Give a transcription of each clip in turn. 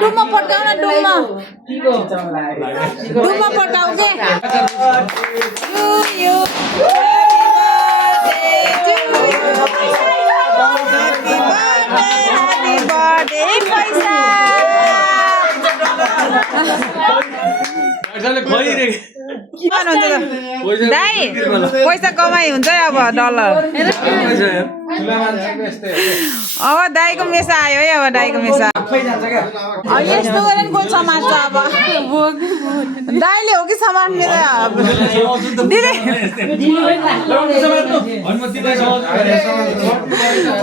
डुम्मा पड्काउन डुम्मा पड्काउ के दाइ पैसा कमाइ हुन्छ अब डलर अब दाइको मेसा आयो है अब दाइको मेसा यस्तो गरेर कोही समात्छ अब दाइले हो कि समात्ने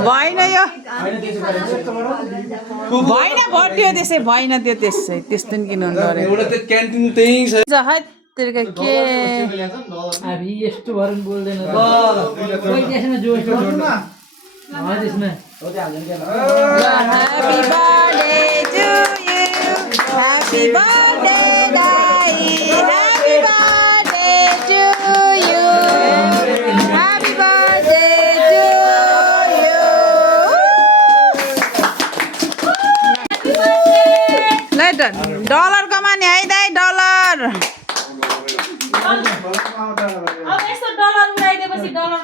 भएन यो भएन भट्यो त्यसै भएन त्यो त्यसै त्यस्तो नि किन के अभी यस्तो भरन बोल्दैन Happy birthday to you. Happy birthday, Dai. Happy birthday to you. Happy birthday to you. Later, dollar कमाने है दाइ डलर अब यस्तो डलर उडाइदिएपछि डलर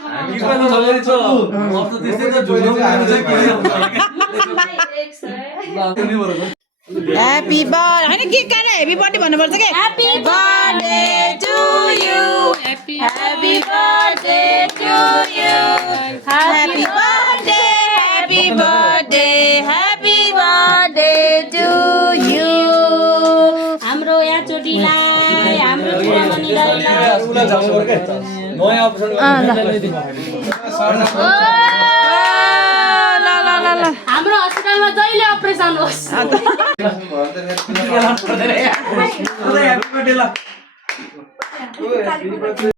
Happy birthday हैन के काले हेपी बर्थडे भन्नुपर्छ के Happy birthday to you. Happy birthday to you. Happy birthday to you हाम्रो या चोटीलाई हाम्रो बुढामणि दाइलाई हाम्रो अस्पतालमा जहिले अपरेसन होस्